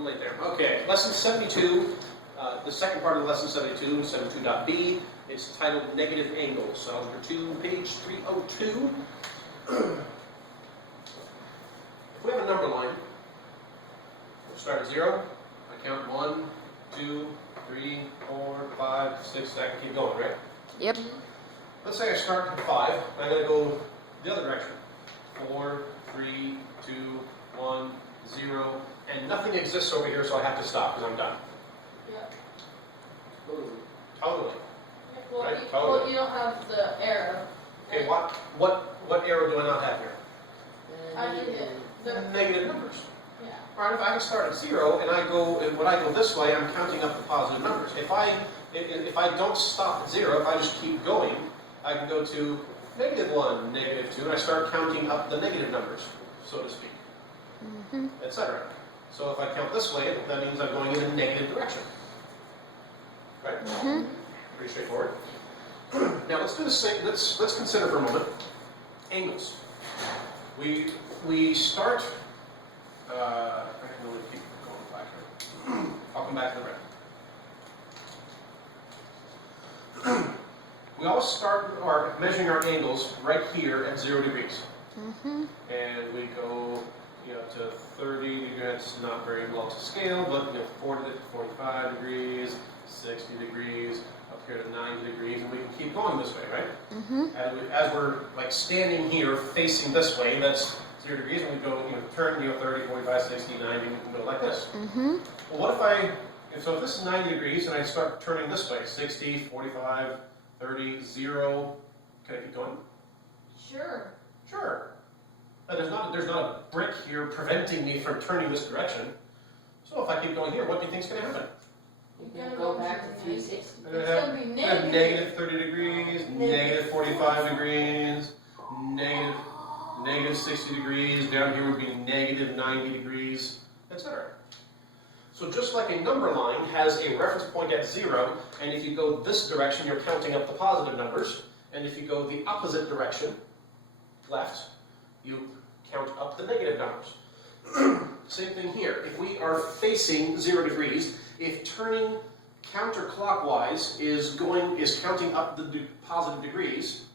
little late there. Okay, lesson 72. The second part of lesson 72, 72.b. It's titled Negative Angles. Algebra 2, page 302. If we have a number line, we'll start at 0. I count 1, 2, 3, 4, 5, 6, I can keep going, right? Yep. Let's say I start at 5, and I'm going to go the other direction. 4, 3, 2, 1, 0, and nothing exists over here, so I have to stop because I'm done. Yeah. Totally. Well, Right, you, totally. well, you don't have the arrow. Okay, what arrow do I not have here? I can hit the Negative numbers. yeah. All right, if I can start at 0 and when I go this way, I'm counting up the positive numbers. If I don't stop at 0, if I just keep going, I can go to -1, -2, and I start counting up the negative numbers, so to speak, etc. So if I count this way, that means I'm going in a negative direction. Right? Pretty straightforward. Now let's do the same. Let's consider for a moment angles. We start. I can only keep going back here. I'll come back to the red. We always start measuring our angles right here at 0 degrees. And we go to 30 degrees. It's not very well to scale, but 40 to 45 degrees, 60 degrees, up here to 90 degrees, and we can keep going this way, right? As we're like standing here facing this way, that's 0 degrees, and we go, turn 30, 45, 60, 90, we can go like this. Well, what if if this is 90 degrees and I start turning this way, 60, 45, 30, 0, can I keep going? Sure. Sure. There's not a brick here preventing me from turning this direction. So if I keep going here, what do you think is going to happen? You're gonna go back to 360. It's I'm gonna be have negative. -30 degrees, -45 degrees, negative 60 degrees. Down here would be -90 degrees, etc. So just like a number line has a reference point at 0, and if you go this direction, you're counting up the positive numbers, and if you go the opposite direction, left, you count up the negative numbers. Same thing here. If we are facing 0 degrees, if turning counterclockwise is counting up the positive degrees,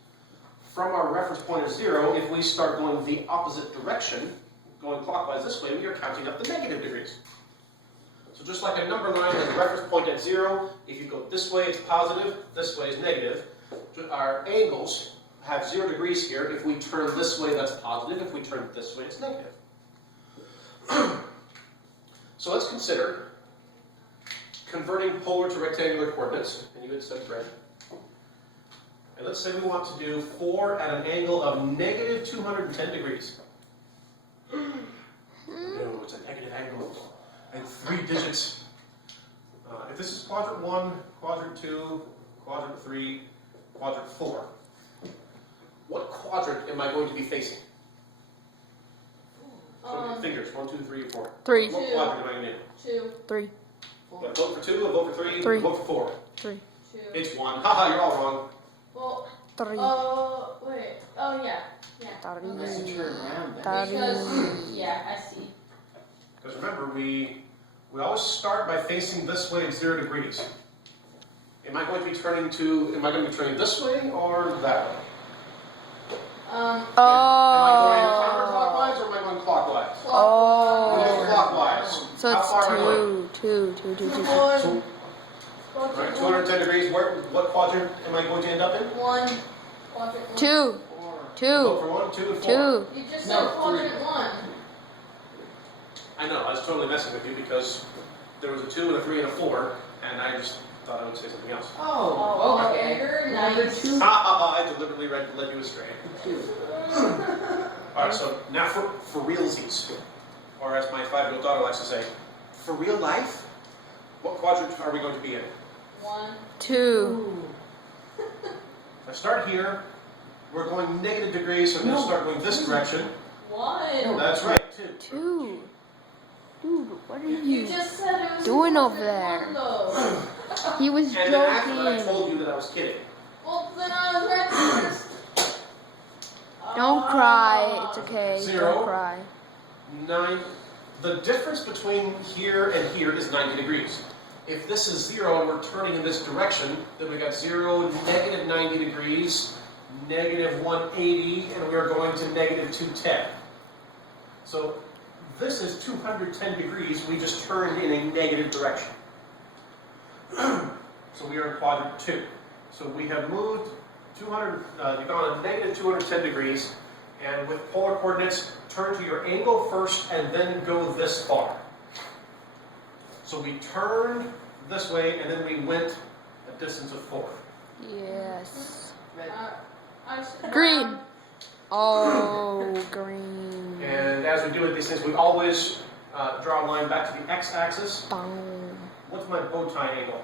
from our reference point of 0, if we start going the opposite direction, going clockwise this way, we are counting up the negative degrees. So just like a number line has a reference point at 0, if you go this way it's positive, this way is negative. Our angles have 0 degrees here. If we turn this way, that's positive. If we turn this way, it's negative. So let's consider converting polar to rectangular coordinates, and you had said red. And let's say we want to do 4 at an angle of -210 degrees. No, it's a negative angle. And 3 digits. If this is quadrant 1, quadrant 2, quadrant 3, quadrant 4, what quadrant am I going to be facing? So fingers, 1, 2, 3, 4. 3. What quadrant am I going to do? 2. 3. A vote for 2, a vote for 3, 3. a vote for 4. 3. 2. It's 1. Haha, you're all wrong. Well, 3. wait. Oh, yeah. Yeah. Unless you turn around, then. Because, yeah, I see. Because remember, we always start by facing this way at 0 degrees. Am I going to be turning this way or that way? Am I going counterclockwise or am I going clockwise? I'm going clockwise. So How it's far am I going? 2. Right, 210 degrees. What quadrant am I going to end up in? 1. Quadrant 1. 2. Vote for 1, 2, and 4. 2. You just said quadrant 1. I know, I was totally messing with you because there was a 2 and a 3 and a 4, and I just thought I would say something else. Oh, okay. You're Number nice. 2. I deliberately led you astray. Alright, so now for realsies, or as my 5-year-old daughter likes to say, for real life, what quadrant are we going to be in? 1. 2. I start here, we're going negative degrees, so I'm going to start going this direction. 1. That's right, 2. 2. Dude, what are You you just said it was doing over quadrant there? 1, though. He was And then after that, I joking. told you that I was kidding. Well, then I was right first. Don't cry. It's okay. 0. Don't cry. 9, the difference between here and here is 90 degrees. If this is 0 and we're turning in this direction, then we got 0, negative 90 degrees, negative 180, and we are going to negative 210. So this is 210 degrees, we just turned in a negative direction. So we are in quadrant 2. So we have moved gone a negative 210 degrees, and with polar coordinates, turn to your angle first and then go this far. So we turned this way and then we went a distance of 4. Yes. Red. Green. Oh, green. And as we do with these things, we always draw a line back to the x-axis. Boom. What's my bow tie angle?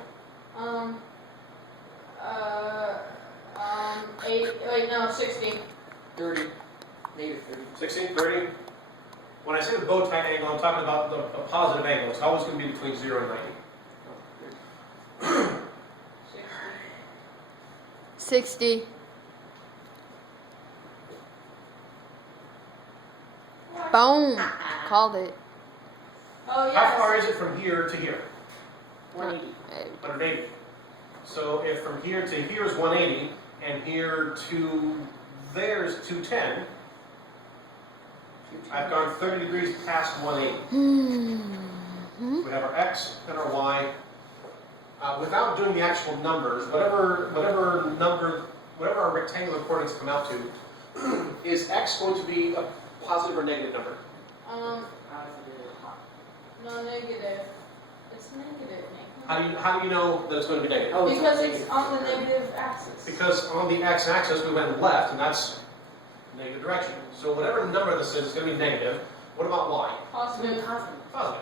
60. 30. Negative 30. 16, 30? When I say the bow tie angle, I'm talking about the positive angle. It's always going to be between 0 and 90. 60. Boom. Called it. Oh, yes. How far is it from here to here? 180. 180. So if from here to here is 180, and here to there is 210, I've gone 30 degrees past 180. We have our x and our y. Without doing the actual numbers, whatever our rectangular coordinates come out to, is x going to be a positive or negative number? No, negative. It's negative, Nick. How do you know that it's going to be negative? Oh, Because it's on the negative axis. Because on the x-axis we went left, and that's negative direction. So whatever number this is, it's going to be negative. What about y? Positive. Positive.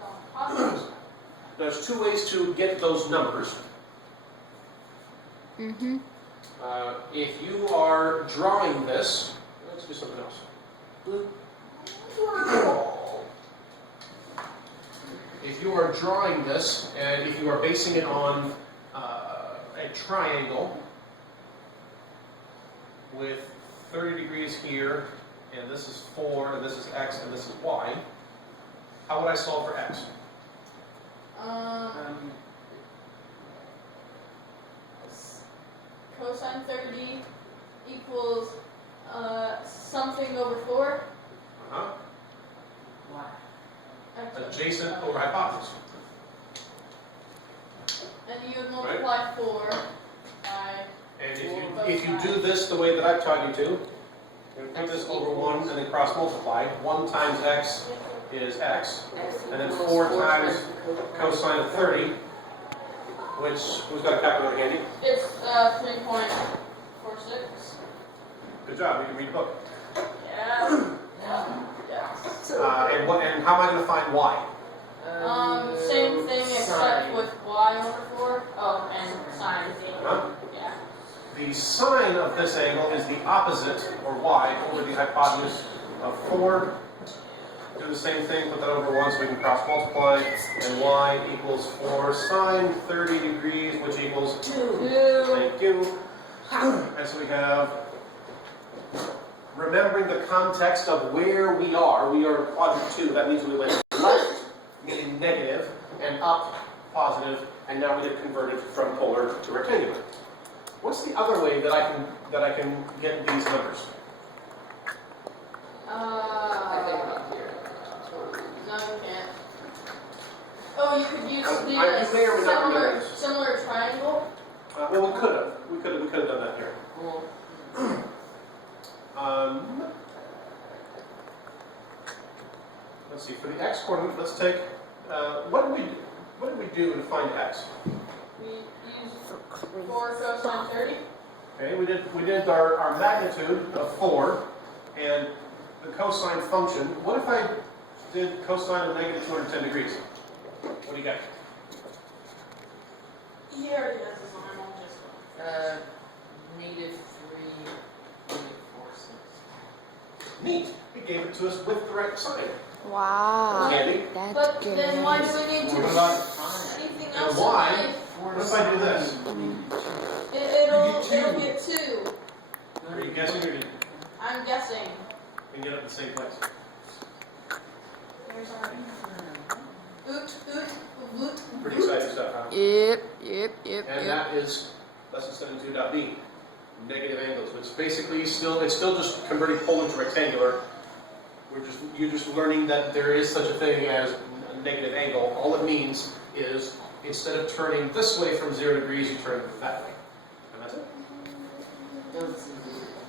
No, positive. There's two ways to get those numbers. Mm-hmm. If you are drawing this, let's do something else. Blue. If you are drawing this, and if you are basing it on a triangle with 30 degrees here, and this is 4, and this is x, and this is y, how would I solve for x? Cosine 30 equals something over 4. Uh-huh. Why? Adjacent over hypotenuse. And you would multiply 4 by. And if you do this the way that I've taught you to, you put this over 1 and then cross multiply. 1 times x is x, and then 4 times cosine of 30, which, who's got a calculator handy? It's 3.46. Good job, you can read the book. Yeah. And how am I going to find y? Same thing except with y over 4. Oh, and sine. Huh? Yeah. The sine of this angle is the opposite, or y, over the hypotenuse of 4. Do the same thing, put that over 1 so we can cross multiply, and y equals 4 sine 30 degrees, which equals 2. 2. Thank you. And so we have, remembering the context of where we are in quadrant 2, that means we went left, meaning negative, and up, positive, and now we have converted from polar to rectangular. What's the other way that I can get these numbers? I think up here. No, you can't. Oh, you could use You may or may not remember this. similar triangle. Well, we could have. We could have done that here. Let's see. For the x coordinate, let's take. What did we do to find x? We used 4 cosine 30. Okay, we did our magnitude of 4 and the cosine function. What if I did cosine of negative 210 degrees? What do you got? He already has his line on just Negative 3. Negative 4, 6. Neat. He gave it to us with the right sign. Wow. Handy. That's But good. then why do we need to What do about anything and else? why? in life? What if I do this? It'll get 2. Are you guessing or did I'm guessing. you get up in the same place? Oot, oot, oot. Pretty exciting stuff, huh? Yep. And that is lesson 72.b, negative angles, which basically it's still just converting polar to rectangular. You're just learning that there is such a thing as a negative angle. All it means is instead of turning this way from 0 degrees, you turn that way. And that's it. That was easy.